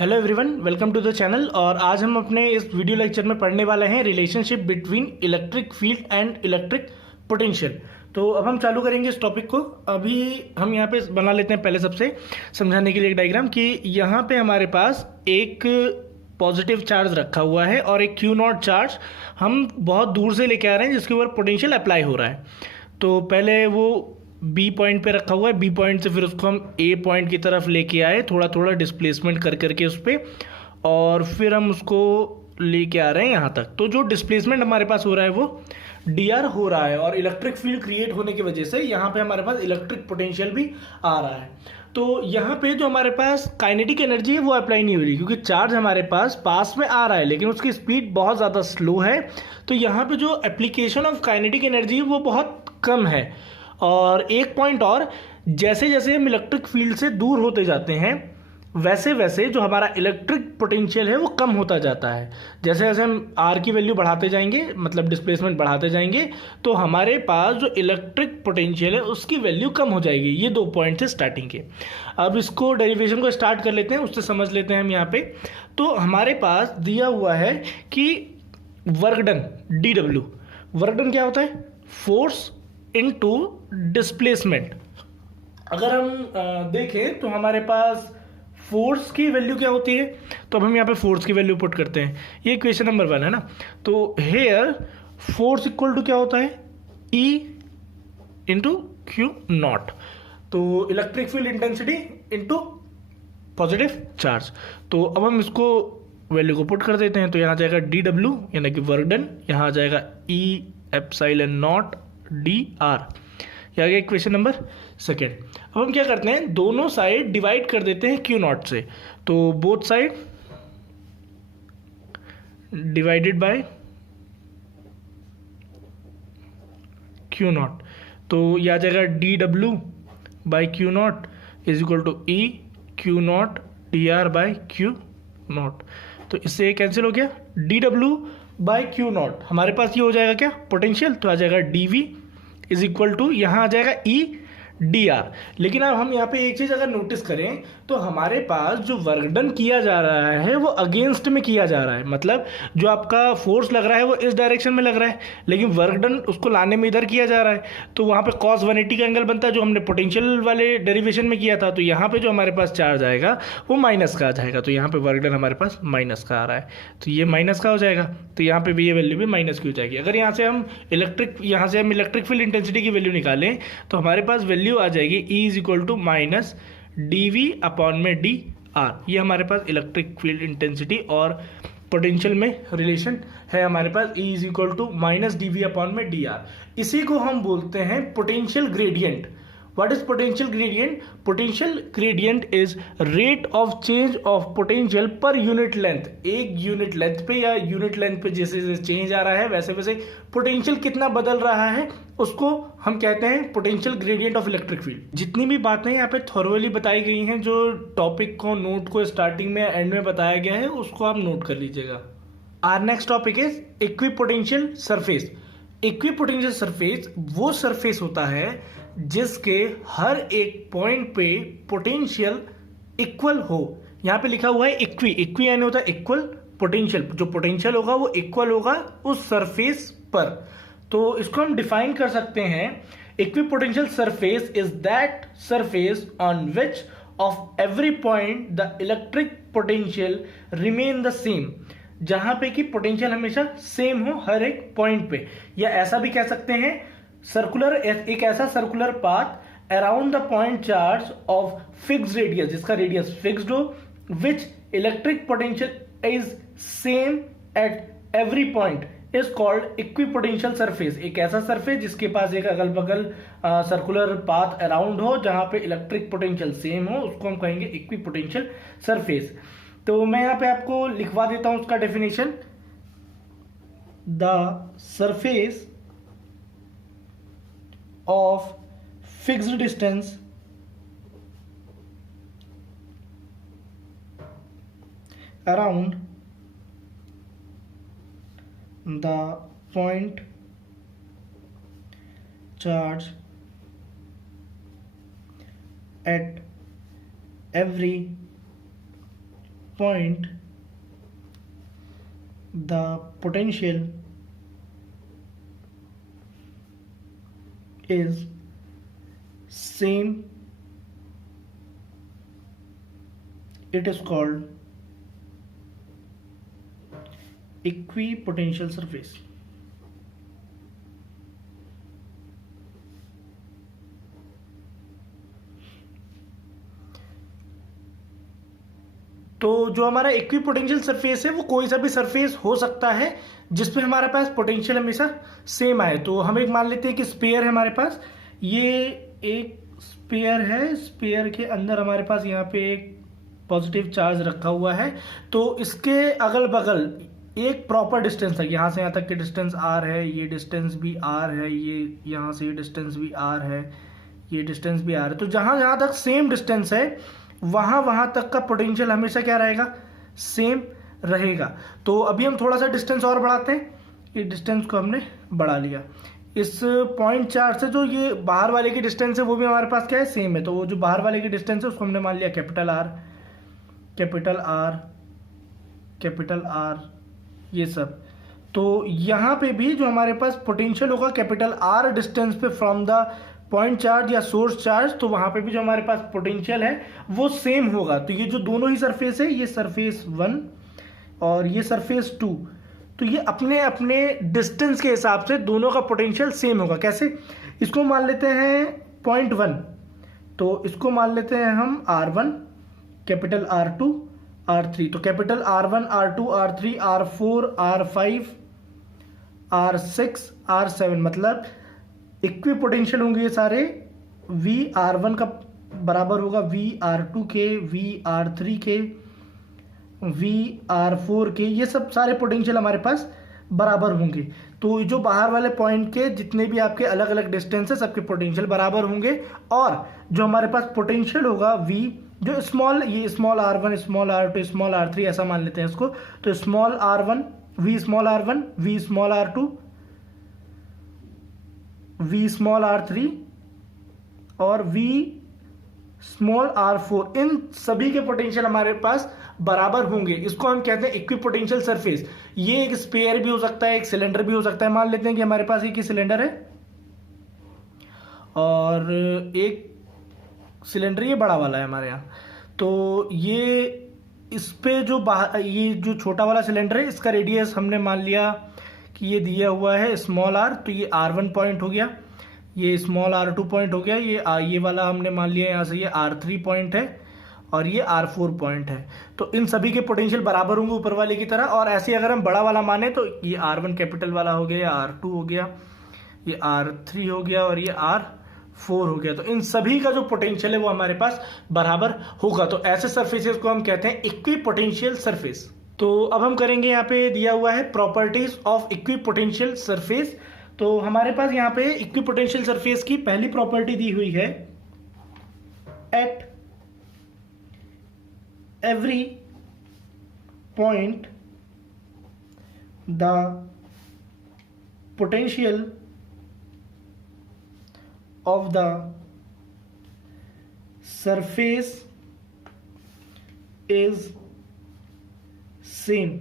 Hello everyone, welcome to the channel. और आज हम अपने इस वीडियो लेक्चर में पढ़ने वाले हैं relationship between electric field and electric potential. तो अब हम चालू करेंगे इस टॉपिक को। अभी हम यहाँ पे बना लेते हैं पहले सबसे समझाने के लिए एक डायग्राम कि यहाँ पे हमारे पास एक पॉजिटिव चार्ज रखा हुआ है और एक क्यू नॉट चार्ज हम बहुत दूर से लेके आ रहे हैं जिसके ऊपर पोटेंशियल अप्लाई हो रहा है। तो पहले वो बी पॉइंट पे रखा हुआ है, बी पॉइंट से फिर उसको हम ए पॉइंट की तरफ लेके आए थोड़ा थोड़ा डिस्प्लेसमेंट कर करके उस पर, और फिर हम उसको लेके आ रहे हैं यहाँ तक। तो जो डिस्प्लेसमेंट हमारे पास हो रहा है वो डी आर हो रहा है और इलेक्ट्रिक फील्ड क्रिएट होने की वजह से यहाँ पे हमारे पास इलेक्ट्रिक पोटेंशियल भी आ रहा है। तो यहाँ पे जो हमारे पास काइनेटिक एनर्जी है वो अप्लाई नहीं हो रही क्योंकि चार्ज हमारे पास में आ रहा है लेकिन उसकी स्पीड बहुत ज़्यादा स्लो है। तो यहाँ पे जो एप्लीकेशन ऑफ काइनेटिक एनर्जी है वो बहुत कम है। और एक पॉइंट और, जैसे जैसे हम इलेक्ट्रिक फील्ड से दूर होते जाते हैं वैसे वैसे जो हमारा इलेक्ट्रिक पोटेंशियल है वो कम होता जाता है। जैसे जैसे हम आर की वैल्यू बढ़ाते जाएंगे, मतलब डिस्प्लेसमेंट बढ़ाते जाएंगे, तो हमारे पास जो इलेक्ट्रिक पोटेंशियल है उसकी वैल्यू कम हो जाएगी। ये 2 पॉइंट है स्टार्टिंग के। अब इसको डेरिवेशन को स्टार्ट कर लेते हैं, उससे समझ लेते हैं हम यहाँ पे। तो हमारे पास दिया हुआ है कि work done D W, work done क्या होता है? Force into displacement. अगर हम देखें तो हमारे पास फोर्स की वैल्यू क्या होती है, तो अब हम यहाँ पे फोर्स की वैल्यू पुट करते हैं। ये क्वेश्चन नंबर 1 है ना। तो हेयर फोर्स इक्वल टू क्या होता है? E into Q naught. तो electric field intensity into positive charge. तो अब हम इसको वैल्यू को पुट कर देते हैं। तो यहाँ आ जाएगा डी डब्ल्यू यानी कि वर्क डन, यहाँ आ जाएगा E epsilon not D are. यह आ गया क्वेश्चन नंबर 2। अब हम क्या करते हैं, दोनों साइड डिवाइड कर देते हैं क्यू नॉट से। तो both side divided by Q naught. तो यह आ जाएगा D W by Q naught is equal to E Q naught D R by Q naught. तो इससे कैंसिल हो गया। D W by Q naught हमारे पास ये हो जाएगा क्या? पोटेंशियल। तो आ जाएगा D V is equal to, यहाँ आ जाएगा ई डी आर। लेकिन अब हम यहाँ पे एक चीज़ अगर नोटिस करें तो हमारे पास जो वर्क डन किया जा रहा है वो अगेंस्ट में किया जा रहा है। मतलब जो आपका फोर्स लग रहा है वो इस डायरेक्शन में लग रहा है लेकिन वर्क डन उसको लाने में इधर किया जा रहा है। तो वहाँ पे cos 180 का एंगल बनता है जो हमने पोटेंशियल वाले डेरिवेशन में किया था। तो यहाँ पे जो हमारे पास चार्ज आएगा वो माइनस का आ जाएगा। तो यहाँ पे वर्क डन हमारे पास माइनस का आ रहा है तो ये माइनस का हो जाएगा। तो यहाँ पे भी ये वैल्यू भी माइनस की हो जाएगी। अगर यहाँ से हम इलेक्ट्रिक फील्ड इंटेंसिटी की वैल्यू निकालें तो हमारे पास वैल्यू आ जाएगी E is equal to minus D V upon में डी आर। ये हमारे पास इलेक्ट्रिक फील्ड इंटेंसिटी और पोटेंशियल में रिलेशन है हमारे पास। E is equal to minus D V upon में डी आर। इसी को हम बोलते हैं potential gradient. What is potential gradient? Potential gradient is rate of change of potential per unit length। एक यूनिट लेंथ पे या यूनिट लेंथ पे जैसे जैसे चेंज आ रहा है वैसे वैसे पोटेंशियल कितना बदल रहा है उसको हम कहते हैं potential gradient of electric field. जितनी भी बातें यहाँ पे थॉरोली बताई गई हैं, जो टॉपिक को नोट को स्टार्टिंग में एंड में बताया गया है उसको आप नोट कर लीजिएगा। Our next topic is equipotential surface. Equipotential surface वो सरफेस होता है जिसके हर एक पॉइंट पे पोटेंशियल इक्वल हो। यहां पे लिखा हुआ है इक्वी, इक्वी यानी होता है इक्वल पोटेंशियल। जो पोटेंशियल होगा वो इक्वल होगा उस सरफेस पर। तो इसको हम डिफाइन कर सकते हैं, equipotential surface is that surface on which of every point the electric potential remain the same. जहां पे कि पोटेंशियल हमेशा सेम हो हर एक पॉइंट पे। या ऐसा भी कह सकते हैं सर्कुलर, एक ऐसा circular path around the point charge of fixed radius, जिसका रेडियस फिक्स्ड हो, विच electric potential is same at every point is called equipotential surface. एक ऐसा सरफेस जिसके पास एक अगल बगल सर्कुलर पाथ अराउंड हो जहां पे इलेक्ट्रिक पोटेंशियल सेम हो उसको हम कहेंगे इक्विपोटेंशियल सरफेस। तो मैं यहां पे आपको लिखवा देता हूं उसका definition. The surface of fixed distance around the point charge at every point the potential is same, it is called equipotential surface. तो जो हमारा इक्विपोटेंशियल सरफेस है वो कोई सा भी सरफेस हो सकता है जिसमें हमारे पास पोटेंशियल हमेशा सेम आए। तो हम एक मान लेते हैं कि स्फीयर है हमारे पास, ये एक स्फीयर है, स्फीयर के अंदर हमारे पास यहाँ पे एक पॉजिटिव चार्ज रखा हुआ है। तो इसके अगल बगल एक प्रॉपर डिस्टेंस है, यहाँ से यहाँ तक की डिस्टेंस r है, ये डिस्टेंस भी r है, ये यहाँ से ये डिस्टेंस भी r है, ये डिस्टेंस भी r है। तो जहाँ जहाँ तक सेम डिस्टेंस है वहाँ तक का पोटेंशियल हमेशा क्या रहेगा, सेम रहेगा। तो अभी हम थोड़ा सा डिस्टेंस और बढ़ाते हैं, ये डिस्टेंस को हमने बढ़ा लिया। इस पॉइंट चार्ज से जो ये बाहर वाले की डिस्टेंस है वो भी हमारे पास क्या है, सेम है। तो वो जो बाहर वाले की डिस्टेंस है उसको हमने मान लिया capital R, capital R, capital R, ये सब। तो यहाँ पे भी जो हमारे पास पोटेंशियल होगा कैपिटल R डिस्टेंस पे फ्रॉम द पॉइंट चार्ज या सोर्स चार्ज, तो वहां पे भी जो हमारे पास पोटेंशियल है वो सेम होगा। तो ये जो दोनों ही सरफेस है, ये सरफेस 1 और ये सरफेस 2, तो ये अपने अपने डिस्टेंस के हिसाब से दोनों का पोटेंशियल सेम होगा। कैसे, इसको मान लेते हैं पॉइंट 1, तो इसको मान लेते हैं हम R1, कैपिटल R2, R3। तो capital R1, R2, R3, R4, R5, R6, R7, मतलब इक्विपोटेंशियल होंगे ये सारे। V R1 का बराबर होगा V R2 के, V R3 के, V R4 के, ये सब सारे पोटेंशियल हमारे पास बराबर होंगे। तो जो बाहर वाले पॉइंट के जितने भी आपके अलग अलग डिस्टेंस है सबके पोटेंशियल बराबर होंगे। और जो हमारे पास पोटेंशियल होगा V, जो स्मॉल, ये small R1, small R2, small R3 ऐसा मान लेते हैं इसको। तो small R1, V small R1, V small R2, V small R3 और V स्मॉल R4, इन सभी के पोटेंशियल हमारे पास बराबर होंगे। इसको हम कहते हैं इक्विपोटेंशियल सरफेस। ये एक स्फीयर भी हो सकता है, एक सिलेंडर भी हो सकता है। मान लेते हैं कि हमारे पास एक ही सिलेंडर है और एक सिलेंडर ये बड़ा वाला है हमारे यहाँ। तो ये इस पे जो ये जो छोटा वाला सिलेंडर है इसका रेडियस हमने मान लिया कि ये दिया हुआ है स्मॉल r, तो ये R1 पॉइंट हो गया, ये स्मॉल R2 पॉइंट हो गया, ये वाला हमने मान लिया यहाँ से ये R3 पॉइंट है और ये R4 पॉइंट है। तो इन सभी के पोटेंशियल बराबर होंगे ऊपर वाले की तरह। और ऐसे अगर हम बड़ा वाला माने तो ये R1 कैपिटल वाला हो गया, R2 हो गया, ये R3 हो गया और ये R4 हो गया। तो इन सभी का जो पोटेंशियल है वो हमारे पास बराबर होगा। तो ऐसे सरफेसेस को हम कहते हैं इक्विपोटेंशियल सरफेस। तो अब हम करेंगे, यहाँ पे दिया हुआ है प्रॉपर्टीज ऑफ इक्विपोटेंशियल सरफेस। तो हमारे पास यहाँ पे इक्विपोटेंशियल सरफेस की पहली प्रॉपर्टी दी हुई है, at every point the potential of the surface is same.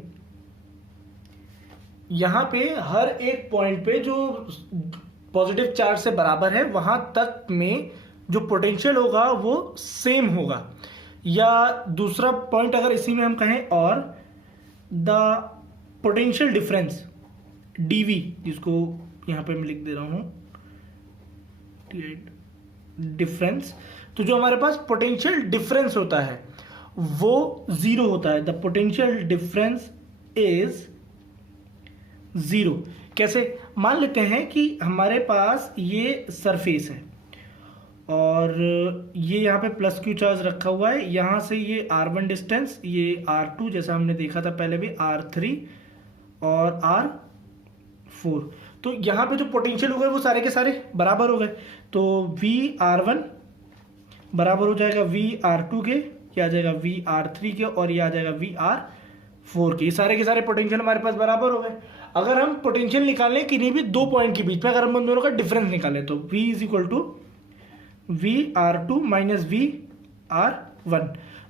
यहां पे हर एक पॉइंट पे जो पॉजिटिव चार्ज से बराबर है वहां तक में जो पोटेंशियल होगा वो सेम होगा। या दूसरा पॉइंट अगर इसी में हम कहें, और द पोटेंशियल डिफरेंस dV, जिसको यहां पे मैं लिख दे रहा हूं डिफरेंस, तो जो हमारे पास पोटेंशियल डिफरेंस होता है वो 0 होता है। The potential difference is 0। कैसे, मान लेते हैं कि हमारे पास ये सरफेस है और ये यहाँ पे प्लस क्यू चार्ज रखा हुआ है, यहाँ से ये R1 डिस्टेंस, ये R2 जैसा हमने देखा था पहले भी, R3 और R4। तो यहाँ पे जो पोटेंशियल हो गए वो सारे के सारे बराबर हो गए। तो V R1 बराबर हो जाएगा V R2 के, ये आ जाएगा V R3 के और ये आ जाएगा V R4 के। ये सारे के सारे पोटेंशियल हमारे पास बराबर हो गए। अगर हम पोटेंशियल निकालें किन्हीं भी दो पॉइंट के बीच में, अगर हम उन दोनों का डिफरेंस निकालें तो V is equal to V R2 minus V R1।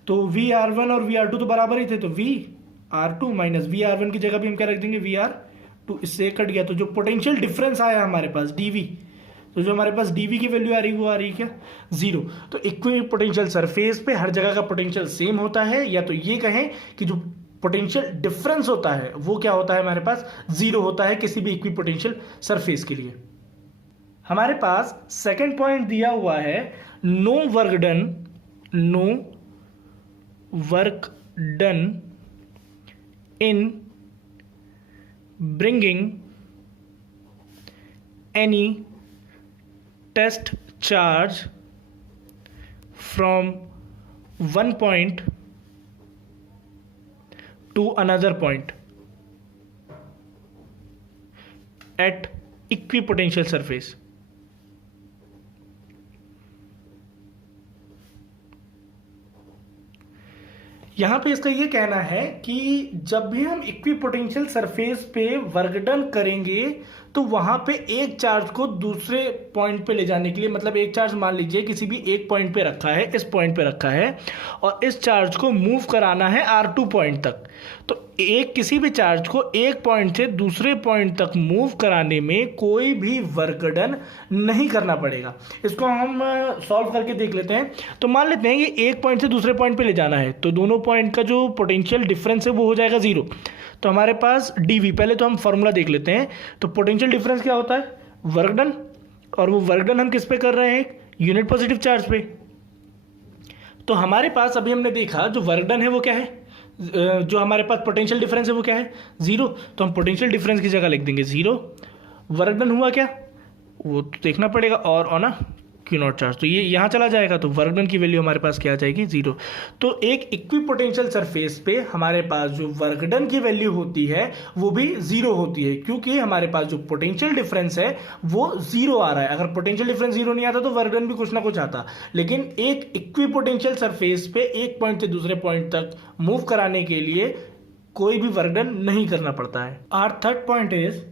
तो वी आर वन और वी आर टू तो बराबर ही थे, तो V R two minus V R one की जगह भी हम क्या रख देंगे, वी आर टू, इससे कट गया। तो जो पोटेंशियल डिफरेंस आया हमारे पास डीवी, तो जो हमारे पास डीवी की वैल्यू आ रही है वो आ रही है क्या, 0। तो इक्वी पोटेंशियल सरफेस पे हर जगह का पोटेंशियल सेम होता है, या तो ये कहें कि जो पोटेंशियल डिफरेंस होता है वो क्या होता है, हमारे पास 0 होता है किसी भी इक्वी पोटेंशियल सरफेस के लिए। हमारे पास सेकंड पॉइंट दिया हुआ है, no work done in bringing any test charge from one point to another point at equipotential surface। यहां पे इसका ये कहना है कि जब भी हम इक्विपोटेंशियल सरफेस पे वर्क डन करेंगे तो वहां पे एक चार्ज को दूसरे पॉइंट पे ले जाने के लिए, मतलब एक चार्ज मान लीजिए किसी भी एक पॉइंट पे रखा है, इस पॉइंट पे रखा है, और इस चार्ज को मूव कराना है R2 पॉइंट तक। तो एक किसी भी चार्ज को एक पॉइंट से दूसरे पॉइंट तक मूव कराने में कोई भी वर्क डन नहीं करना पड़ेगा। इसको हम सॉल्व करके देख लेते हैं। तो मान लेते हैं कि एक पॉइंट से दूसरे पॉइंट पे ले जाना है, तो दोनों पॉइंट का जो पोटेंशियल डिफरेंस है वो हो जाएगा 0। तो हमारे पास dv, पहले तो हम फॉर्मूला देख लेते हैं। तो पोटेंशियल डिफरेंस क्या होता है, वर्क डन, और वो वर्क डन हम किस पे कर रहे हैं, यूनिट पॉजिटिव चार्ज पे। तो हमारे पास अभी हमने देखा जो वर्क डन है वो क्या है, जो हमारे पास पोटेंशियल डिफरेंस है वो क्या है, 0। तो हम पोटेंशियल डिफरेंस की जगह लिख देंगे 0। वर्क डन हुआ क्या, वो तो देखना पड़ेगा, और on a Q not charge, तो ये यहाँ चला जाएगा, तो वर्क डन की वैल्यू हमारे पास क्या आ जाएगी, 0। तो एक इक्विपोटेंशियल सरफेस पे हमारे पास जो वर्क डन की वैल्यू होती है वो भी 0 होती है, क्योंकि हमारे पास जो पोटेंशियल डिफरेंस है वो 0 आ रहा है। अगर पोटेंशियल डिफरेंस 0 नहीं आता तो वर्क डन भी कुछ ना कुछ आता, लेकिन एक इक्विपोटेंशियल सरफेस पे एक पॉइंट से दूसरे पॉइंट तक मूव कराने के लिए कोई भी वर्क डन नहीं करना पड़ता है। Our third point is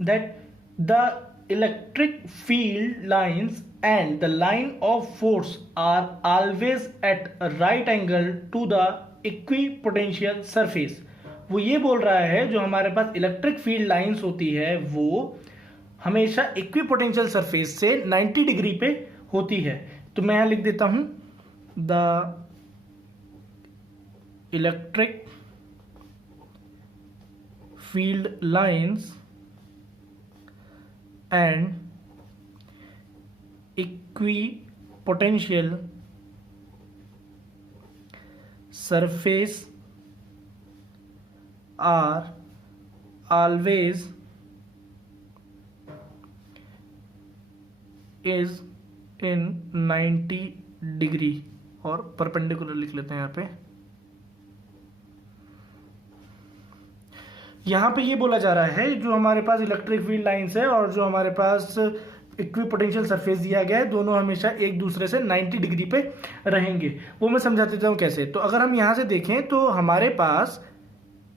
that the electric field lines and the line of force are always at a right angle to the equipotential surface। वो ये बोल रहा है जो हमारे पास इलेक्ट्रिक फील्ड लाइंस होती है वो हमेशा इक्विपोटेंशियल सरफेस से 90 डिग्री पे होती है। तो मैं यहां लिख देता हूं, the electric field lines and equipotential surface are always is in 90 degree, और परपेंडिकुलर लिख लेते हैं यहाँ पे। यहाँ पे ये बोला जा रहा है जो हमारे पास इलेक्ट्रिक फील्ड लाइंस है और जो हमारे पास इक्विपोटेंशियल सरफेस दिया गया है, दोनों हमेशा एक दूसरे से 90 डिग्री पे रहेंगे। वो मैं समझा देता हूँ कैसे। तो अगर हम यहाँ से देखें तो हमारे पास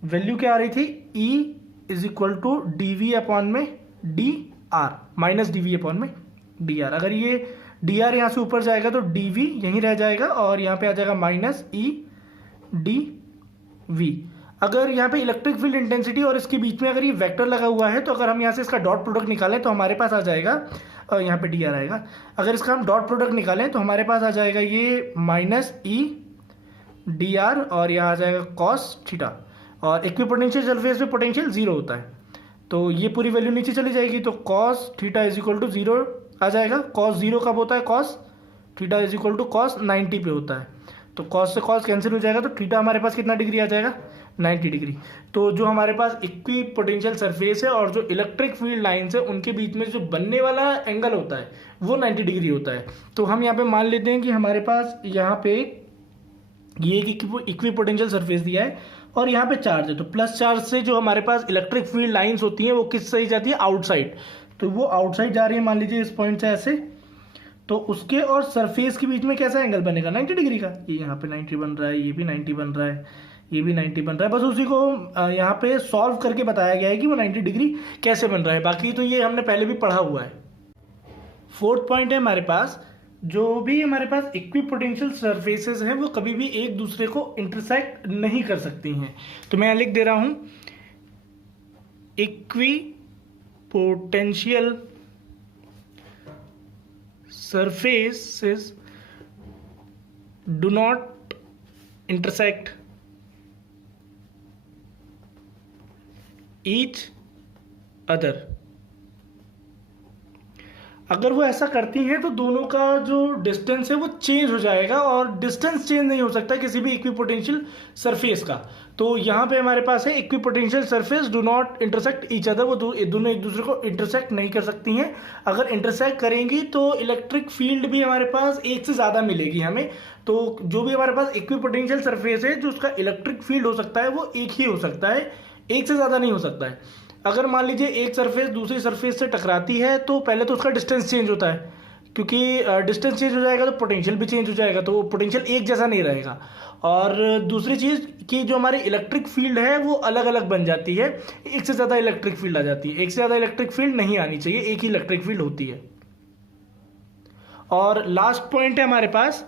वैल्यू क्या आ रही थी, E is equal to D upon में D R, minus D upon में डी आर। अगर ये डी आर यहाँ से ऊपर जाएगा तो डी वी यहीं रह जाएगा और यहाँ पे आ जाएगा माइनस ई डी वी। अगर यहाँ पे इलेक्ट्रिक फील्ड इंटेंसिटी और इसके बीच में अगर ये वेक्टर लगा हुआ है तो अगर हम यहाँ से इसका डॉट प्रोडक्ट निकालें तो हमारे पास आ जाएगा, यहाँ पे डी आर आएगा। अगर इसका हम डॉट प्रोडक्ट निकालें तो हमारे पास आ जाएगा ये माइनस ई डी आर और यहाँ आ जाएगा कॉस थीटा। और इक्विपोटेंशियल सरफेस पे पोटेंशियल 0 होता है तो ये पूरी वैल्यू नीचे चली जाएगी, तो cos theta is equal to 0 आ जाएगा। कॉस 0 कब होता है, cos theta is equal to cos 90 पे होता है। तो कॉस से कॉस कैंसिल हो जाएगा तो थीटा हमारे पास कितना डिग्री आ जाएगा, 90 डिग्री। तो जो हमारे पास इक्विपोटेंशियल सरफेस है और जो इलेक्ट्रिक फील्ड लाइंस है उनके बीच में जो बनने वाला एंगल होता है वो 90 डिग्री होता है। तो हम यहाँ पे मान लेते हैं कि हमारे पास यहाँ पे ये इक्विपोटेंशियल सरफेस दिया है और यहाँ पे चार्ज है, तो प्लस चार्ज से जो हमारे पास इलेक्ट्रिक फील्ड लाइंस होती हैं वो किस सही जाती है, आउटसाइड। तो वो आउटसाइड जा रही है, मान लीजिए इस पॉइंट से ऐसे, तो उसके और सरफेस के बीच में कैसा एंगल बनेगा, 90 डिग्री का। ये यहाँ पे 90 बन रहा है, ये भी 90 बन रहा है, ये भी 90 बन रहा है। बस उसी को यहाँ पे सॉल्व करके बताया गया है कि वो 90 डिग्री कैसे बन रहा है, बाकी तो ये हमने पहले भी पढ़ा हुआ है। फोर्थ पॉइंट है हमारे पास, जो भी हमारे पास इक्विपोटेंशियल सरफेसेस हैं वो कभी भी एक दूसरे को इंटरसेक्ट नहीं कर सकती हैं। तो मैं लिख दे रहा हूं equipotential surfaces do not intersect each other. अगर वो ऐसा करती हैं तो दोनों का जो डिस्टेंस है वो चेंज हो जाएगा, और डिस्टेंस चेंज नहीं हो सकता किसी भी इक्विपोटेंशियल सरफेस का। तो यहाँ पे हमारे पास है equipotential surface do not intersect each other, वो दोनों एक दूसरे को इंटरसेक्ट नहीं कर सकती हैं। अगर इंटरसेक्ट करेंगी तो इलेक्ट्रिक फील्ड भी हमारे पास एक से ज़्यादा मिलेगी हमें। तो जो भी हमारे पास इक्विपोटेंशियल सरफेस है जो उसका इलेक्ट्रिक फील्ड हो सकता है वो एक ही हो सकता है, एक से ज़्यादा नहीं हो सकता है। अगर मान लीजिए एक सरफेस दूसरी सरफेस से टकराती है तो पहले तो उसका डिस्टेंस चेंज होता है, क्योंकि डिस्टेंस चेंज हो जाएगा तो पोटेंशियल भी चेंज हो जाएगा, तो पोटेंशियल एक जैसा नहीं रहेगा। और दूसरी चीज़ कि जो हमारी इलेक्ट्रिक फील्ड है वो अलग अलग बन जाती है, एक से ज़्यादा इलेक्ट्रिक फील्ड आ जाती है। एक से ज़्यादा इलेक्ट्रिक फील्ड नहीं आनी चाहिए, एक ही इलेक्ट्रिक फील्ड होती है। और लास्ट पॉइंट है हमारे पास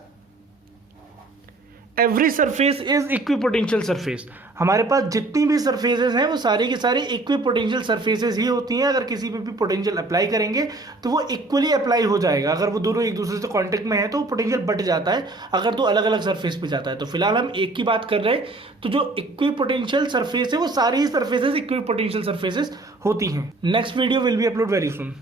every surface is equipotential surface. हमारे पास जितनी भी सरफेसेस हैं वो सारी की सारी इक्विपोटेंशियल सरफेसेस ही होती हैं। अगर किसी पे भी पोटेंशियल अप्लाई करेंगे तो वो इक्वली अप्लाई हो जाएगा। अगर वो दोनों एक दूसरे से कांटेक्ट में है तो पोटेंशियल बढ़ जाता है, अगर तो अलग अलग सरफेस पे जाता है। तो फिलहाल हम एक की बात कर रहे हैं, तो जो इक्विपोटेंशियल सरफेस है वो सारी ही सरफेसेस इक्विपोटेंशियल सरफेसेस होती हैं। Next video will be upload very soon.